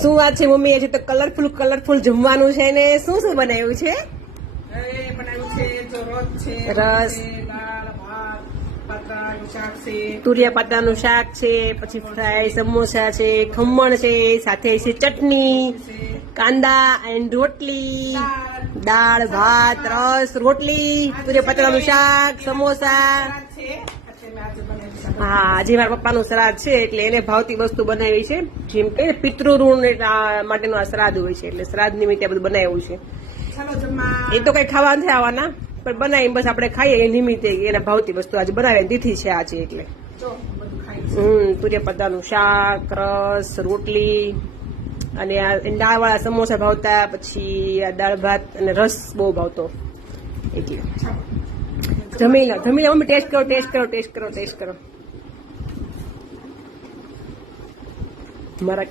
શું વાત છે મમ્મી? આજે તો કલરફુલ જમવાનું છે ને. શું શું બનાવ્યું છે? બનાવ્યું છે ચોરસ છે, રસ, દાળ ભાત, પાત્રાનું શાક છે, તુરિયા પાતાનું શાક છે, પછી ફ્રાય સમોસા છે, ખમણ છે, સાથે છે ચટણી, કાંદા એન્ડ રોટલી, દાળ ભાત, રસ, રોટલી, તુરિયા પાતાનું શાક, સમોસા. છે. એટલે મેં આજે બનાવ્યું છે. હા, આજે મારા પપ્પાનું શ્રાદ્ધ છે એટલે એને ભાવતી વસ્તુ બનાવી છે. જેમ કે પિતૃ ઋણ માટેનું આ શ્રાદ્ધ હોય છે એટલે શ્રાદ્ધ નિમિત્તે આ બધું બનાવ્યું છે. ચાલો જમવા. એ તો કઈ ખાવા નથી આવવાના, પણ બનાવી બસ આપણે ખાઈએ એ નિમિત્તે એના ભાવતી વસ્તુ આજે બનાવી તિથિ છે આજે એટલે. જો બધું ખાઈ છે. તુરિયા પત્તાનું શાક, રસ, રોટલી અને આ દાળ વાળા સમોસા ભાવતા, પછી આ દાળ ભાત અને રસ બહુ ભાવતો એટલે. જમી લો મમ્મી, ટેસ્ટ કરો મારા